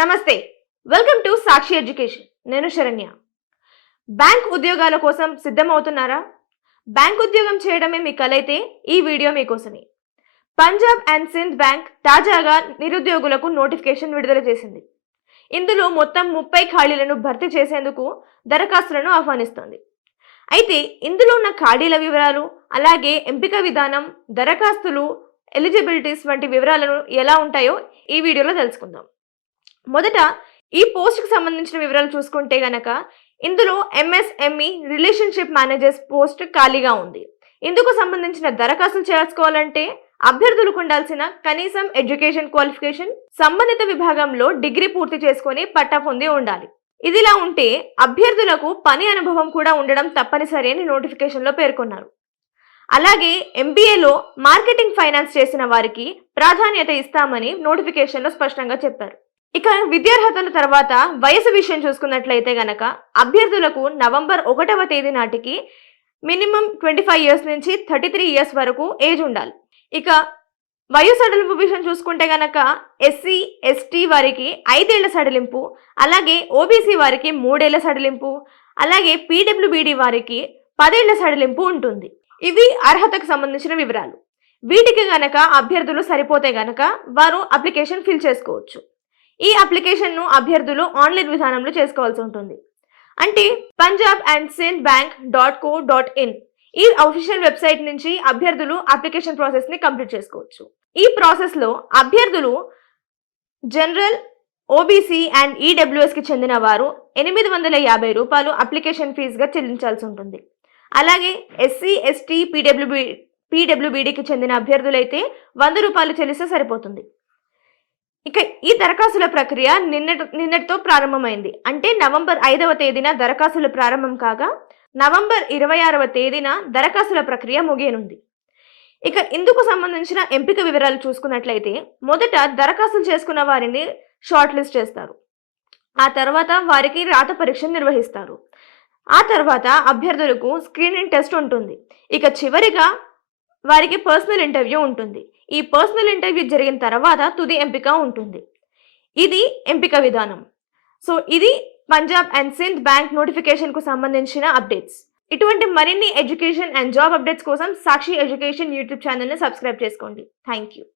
నమస్తే, welcome to Sakshi education. నేను Saranya. Bank ఉద్యోగాల కోసం సిద్ధమవుతున్నారా? బ్యాంక్ ఉద్యోగం చేయడమే మీ కలైతే ఈ వీడియో మీకోసమే. పంజాబ్ అండ్ సింధ్ బ్యాంక్ తాజాగా నిరుద్యోగులకు నోటిఫికేషన్ విడుదల చేసింది. ఇందులో మొత్తం 30 ఖాళీలను భర్తీ చేసేందుకు దరఖాస్తులను ఆహ్వానిస్తోంది. అయితే ఇందులో ఉన్న ఖాళీల వివరాలు, అలాగే ఎంపిక విధానం, దరఖాస్తులు, ఎలిజిబిలిటీస్ వంటి వివరాలను ఎలా ఉంటాయో ఈ వీడియోలో తెలుసుకుందాం. మొదట ఈ పోస్ట్కి సంబంధించిన వివరాలు చూసుకుంటే గనక ఇందులో ఎంఎస్ఎంఈ రిలేషన్షిప్ మేనేజర్స్ పోస్ట్ ఖాళీగా ఉంది. ఇందుకు సంబంధించిన దరఖాస్తులు చేసుకోవాలంటే అభ్యర్థులకు ఉండాల్సిన కనీసం ఎడ్యుకేషన్ క్వాలిఫికేషన్, సంబంధిత విభాగంలో డిగ్రీ పూర్తి చేసుకొని పట్టా పొంది ఉండాలి. ఇదిలా ఉంటే అభ్యర్థులకు పని అనుభవం కూడా ఉండడం తప్పనిసరి అని నోటిఫికేషన్లో పేర్కొన్నారు. అలాగే ఎంబీఏలో మార్కెటింగ్ ఫైనాన్స్ చేసిన వారికి ప్రాధాన్యత ఇస్తామని నోటిఫికేషన్లో స్పష్టంగా చెప్పారు. ఇక విద్యార్హతల తర్వాత వయసు విషయం చూసుకున్నట్లయితే గనక అభ్యర్థులకు నవంబర్ 1వ తేదీ నాటికి మినిమం 25 ఇయర్స్ నుంచి 33 ఇయర్స్ వరకు ఏజ్ ఉండాలి. ఇక వయో సడలింపు విషయం చూసుకుంటే గనక ఎస్సీ ఎస్టీ వారికి 5 ఏళ్ల సడలింపు, అలాగే ఓబీసీ వారికి 3 ఏళ్ల సడలింపు, అలాగే పీడబ్ల్యూబీడీ వారికి 10 ఏళ్ల సడలింపు ఉంటుంది. ఇవి అర్హతకు సంబంధించిన వివరాలు. వీటికి గనక అభ్యర్థులు సరిపోతే గనక వారు అప్లికేషన్ ఫిల్ చేసుకోవచ్చు. ఈ అప్లికేషన్ను అభ్యర్థులు ఆన్లైన్ విధానంలో చేసుకోవాల్సి ఉంటుంది. అంటే పంజాబ్ అండ్ సింధ్ bank.co.in ఈ అఫీషియల్ వెబ్సైట్ నుంచి అభ్యర్థులు అప్లికేషన్ ప్రాసెస్ని కంప్లీట్ చేసుకోవచ్చు. ఈ ప్రాసెస్లో అభ్యర్థులు జనరల్, ఓబీసీ అండ్ ఈడబ్ల్యూఎస్కి చెందిన వారు 850 రూపాయలు అప్లికేషన్ ఫీజుగా చెల్లించాల్సి ఉంటుంది. అలాగే ఎస్సీ ఎస్టీ పీడబ్ల్యూబీడీకి చెందిన అభ్యర్థులైతే 100 రూపాయలు చెల్లిస్తే సరిపోతుంది. ఇక ఈ దరఖాస్తుల ప్రక్రియ నిన్నటితో ప్రారంభమైంది. అంటే నవంబర్ 5వ తేదీన దరఖాస్తులు ప్రారంభం కాగా నవంబర్ 26వ తేదీన దరఖాస్తుల ప్రక్రియ ముగియనుంది. ఇక ఇందుకు సంబంధించిన ఎంపిక వివరాలు చూసుకున్నట్లయితే మొదట దరఖాస్తులు చేసుకున్న వారిని షార్ట్ లిస్ట్ చేస్తారు. ఆ తర్వాత వారికి రాత పరీక్ష నిర్వహిస్తారు. ఆ తర్వాత అభ్యర్థులకు స్క్రీనింగ్ టెస్ట్ ఉంటుంది. ఇక చివరిగా వారికి పర్సనల్ ఇంటర్వ్యూ ఉంటుంది. ఈ పర్సనల్ ఇంటర్వ్యూ జరిగిన తర్వాత తుది ఎంపిక ఉంటుంది. ఇది ఎంపిక విధానం. సో ఇది పంజాబ్ అండ్ సింధ్ బ్యాంక్ నోటిఫికేషన్కు సంబంధించిన అప్డేట్స్. ఇటువంటి మరిన్ని ఎడ్యుకేషన్ అండ్ జాబ్ అప్డేట్స్ కోసం సాక్షి ఎడ్యుకేషన్ యూట్యూబ్ ఛానల్ని సబ్స్క్రైబ్ చేసుకోండి. Thank you.